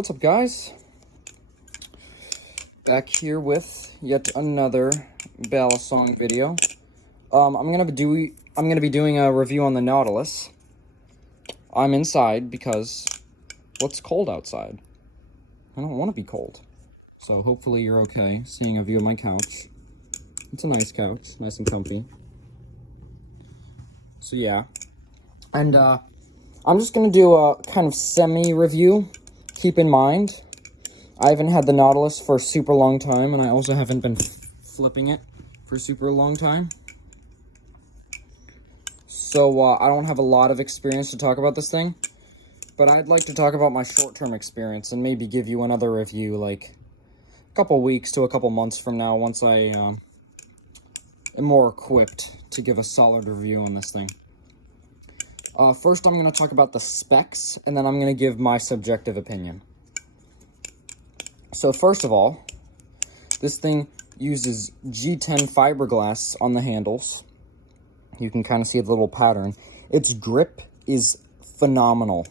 What's up, guys? Back here with yet another Balisong video. I'm gonna be doing a review on the Nautilus. I'm inside because it's cold outside. I don't want to be cold, so hopefully you're okay seeing a view of my couch. It's a nice couch, nice and comfy. So yeah, and I'm just gonna do a kind of semi-review. Keep in mind, I haven't had the Nautilus for a super long time, and I also haven't been flipping it for a super long time. So, I don't have a lot of experience to talk about this thing, but I'd like to talk about my short-term experience and maybe give you another review, like, a couple weeks to a couple months from now, once I am more equipped to give a solid review on this thing. First, I'm going to talk about the specs, and then I'm going to give my subjective opinion. So first of all, this thing uses G10 fiberglass on the handles. You can kind of see the little pattern. Its grip is phenomenal.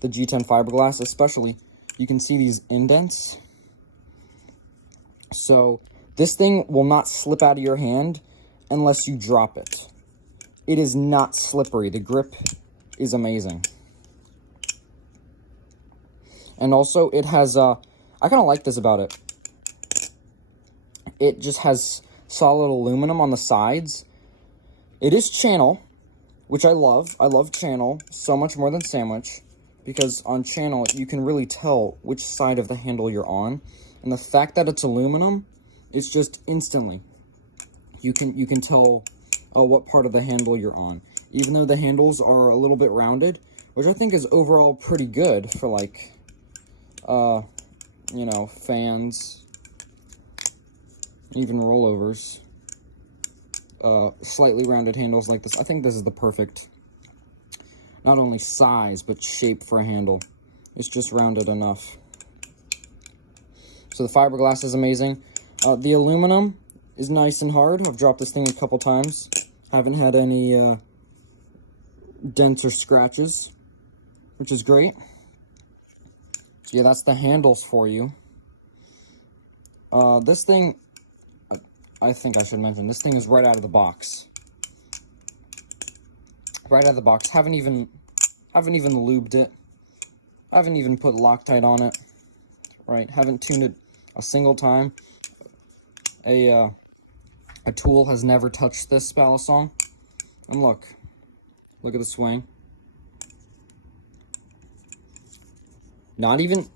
The G10 fiberglass, especially, you can see these indents. So this thing will not slip out of your hand unless you drop it. It is not slippery. The grip is amazing. And also, it has I kind of like this about it. It just has solid aluminum on the sides. It is channel, which I love. I love channel so much more than sandwich, because on channel, you can really tell which side of the handle you're on. And the fact that it's aluminum, it's just instantly. You can tell what part of the handle you're on. Even though the handles are a little bit rounded, which I think is overall pretty good for, like, you know, fans, even rollovers, slightly rounded handles like this. I think this is the perfect, not only size, but shape for a handle. It's just rounded enough. So the fiberglass is amazing. The aluminum is nice and hard. I've dropped this thing a couple times. Haven't had any dents or scratches, which is great. So yeah, that's the handles for you. This thing, I think I should mention, this thing is right out of the box. Right out of the box. Haven't even lubed it. Haven't even put Loctite on it. Right, haven't tuned it a single time. A tool has never touched this Balisong. And look at the swing. Not even,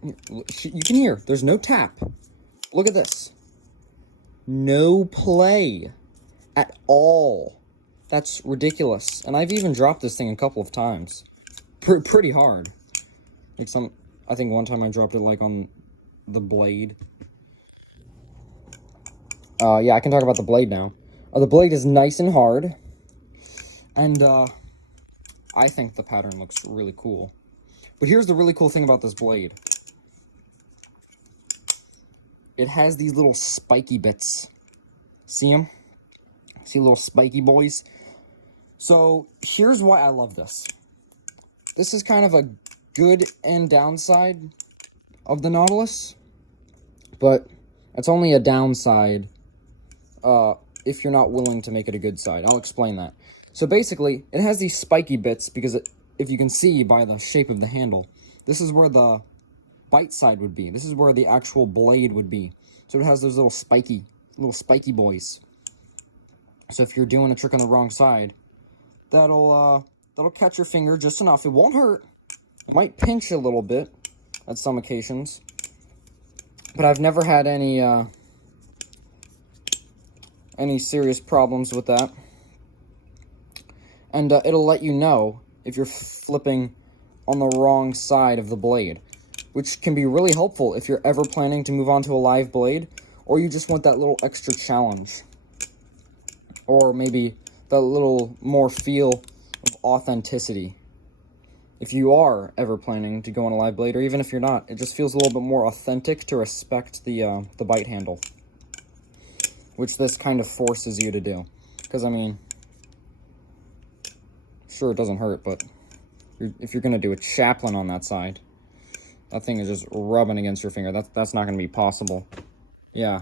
you can hear, there's no tap. Look at this. No play at all. That's ridiculous. And I've even dropped this thing a couple of times. Pretty hard. Like I think one time I dropped it like on the blade. Yeah, I can talk about the blade now. The blade is nice and hard. And, I think the pattern looks really cool. But here's the really cool thing about this blade. It has these little spiky bits. See them? See little spiky boys? So here's why I love this. This is kind of a good and downside of the Nautilus. But it's only a downside if you're not willing to make it a good side. I'll explain that. So basically, it has these spiky bits because if you can see by the shape of the handle, this is where the bite side would be. This is where the actual blade would be. So it has those little spiky boys. So if you're doing a trick on the wrong side, that'll catch your finger just enough. It won't hurt. It might pinch a little bit at some occasions, but I've never had any serious problems with that. And it'll let you know if you're flipping on the wrong side of the blade, which can be really helpful if you're ever planning to move on to a live blade, or you just want that little extra challenge, or maybe that little more feel of authenticity. If you are ever planning to go on a live blade, or even if you're not, it just feels a little bit more authentic to respect the bite handle, which this kind of forces you to do. Because, I mean, sure, it doesn't hurt, but if you're going to do a chaplain on that side, that thing is just rubbing against your finger. That's not going to be possible. Yeah.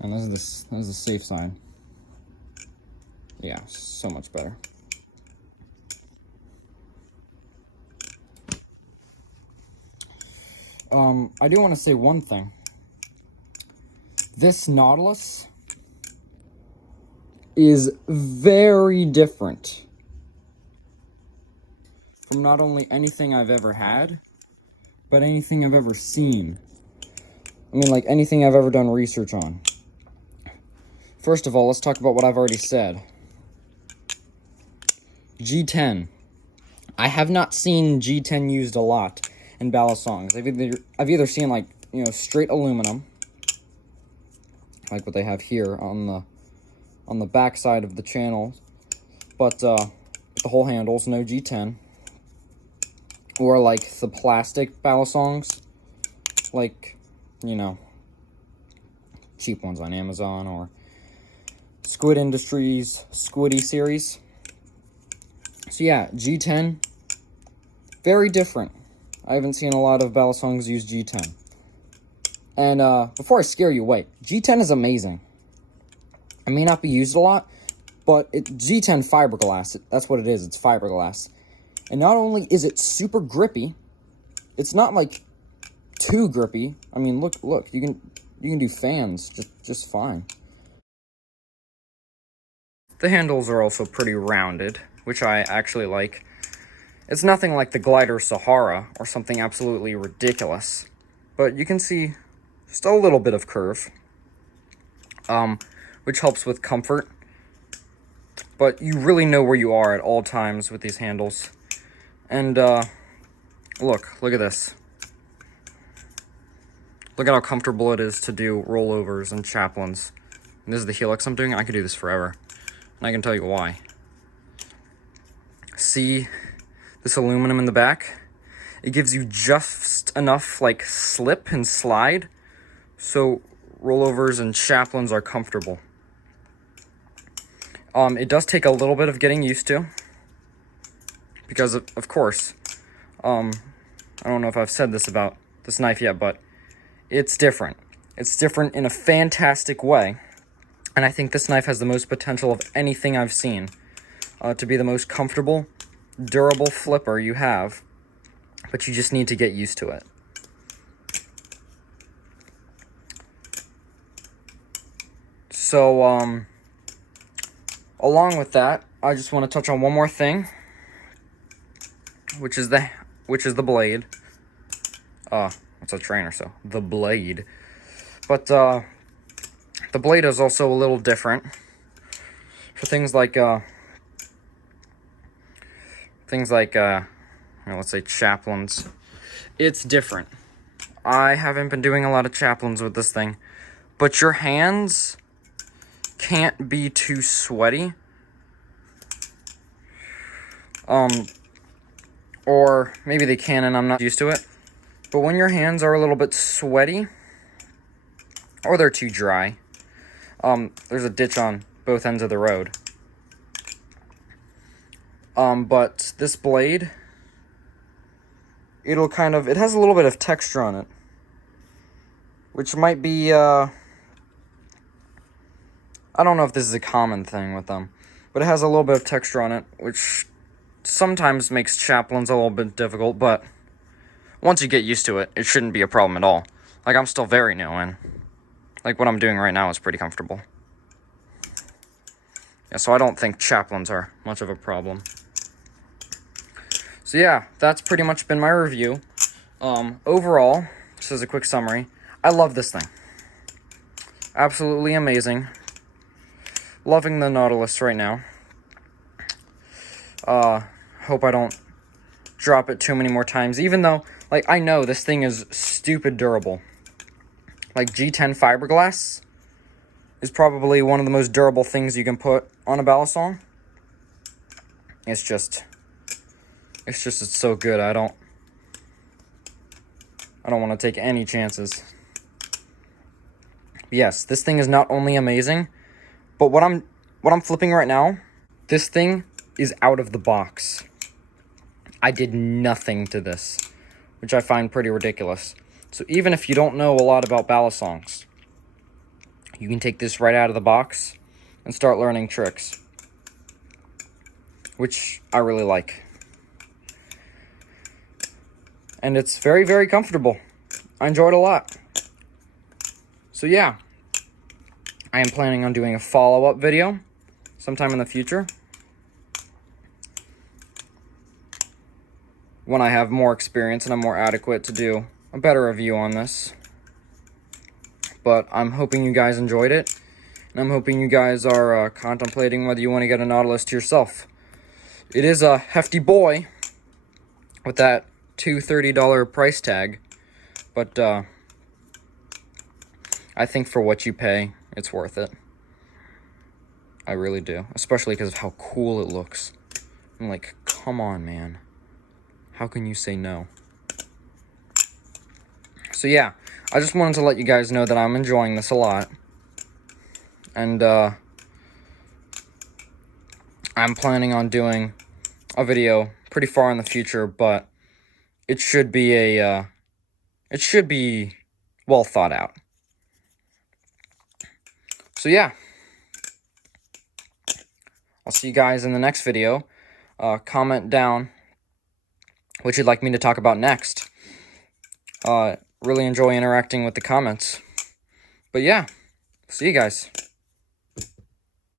And this is the safe side. Yeah, so much better. I do want to say one thing. This Nautilus is very different from not only anything I've ever had, but anything I've ever seen. I mean, like anything I've ever done research on. First of all, let's talk about what I've already said. G10. I have not seen G10 used a lot in ballast songs. I've either seen like, you know, straight aluminum, like what they have here on the back side of the channel, but the whole handles, no G10, or like the plastic ballast songs, like, you know, cheap ones on Amazon, or Squid Industries Squiddy series. So yeah, G10, very different. I haven't seen a lot of ballast songs use G10. And before I scare you away, G10 is amazing. It may not be used a lot, but G10 fiberglass, that's what it is, it's fiberglass. And not only is it super grippy, it's not like too grippy. I mean, look, you can do fans just fine. The handles are also pretty rounded, which I actually like. It's nothing like the Glider Sahara or something absolutely ridiculous, but you can see just a little bit of curve, which helps with comfort. But you really know where you are at all times with these handles. And look at this. Look at how comfortable it is to do rollovers and chaplains. And this is the helix I'm doing. I could do this forever, and I can tell you why. See this aluminum in the back? It gives you just enough like slip and slide, so rollovers and chaplains are comfortable. It does take a little bit of getting used to, because of course, I don't know if I've said this about this knife yet, but it's different. It's different in a fantastic way, and I think this knife has the most potential of anything I've seen to be the most comfortable, durable flipper you have, but you just need to get used to it. So, along with that, I just want to touch on one more thing, which is the blade. It's a trainer, so the blade. But the blade is also a little different for things like let's say chaplains. It's different. I haven't been doing a lot of chaplains with this thing, but your hands can't be too sweaty. Or maybe they can and I'm not used to it. But when your hands are a little bit sweaty, or they're too dry, there's a ditch on both ends of the road. But this blade, it has a little bit of texture on it, which might be, I don't know if this is a common thing with them, but it has a little bit of texture on it, which sometimes makes chaplains a little bit difficult, but once you get used to it, it shouldn't be a problem at all. Like, I'm still very new, and like what I'm doing right now is pretty comfortable. Yeah, so I don't think chaplains are much of a problem. So yeah, that's pretty much been my review. Overall, just as a quick summary, I love this thing. Absolutely amazing. Loving the Nautilus right now. Hope I don't drop it too many more times, even though, like, I know this thing is stupid durable. Like, G10 fiberglass is probably one of the most durable things you can put on a ballast song. It's so good. I don't want to take any chances. Yes, this thing is not only amazing, but what I'm flipping right now, this thing is out of the box. I did nothing to this which I find pretty ridiculous. So even if you don't know a lot about balisongs, you can take this right out of the box and start learning tricks, which I really like. And it's very, very comfortable. I enjoy it a lot. So yeah, I am planning on doing a follow-up video sometime in the future when I have more experience and I'm more adequate to do a better review on this. But I'm hoping you guys enjoyed it, and I'm hoping you guys are contemplating whether you want to get a Nautilus to yourself. It is a hefty boy with that $230 price tag, but I think for what you pay, it's worth it. I really do, especially because of how cool it looks. I'm like, come on, man. How can you say no? So yeah, I just wanted to let you guys know that I'm enjoying this a lot. And I'm planning on doing a video pretty far in the future, but it should be well thought out. So yeah, I'll see you guys in the next video. Comment down what you'd like me to talk about next. Really enjoy interacting with the comments. But yeah, see you guys.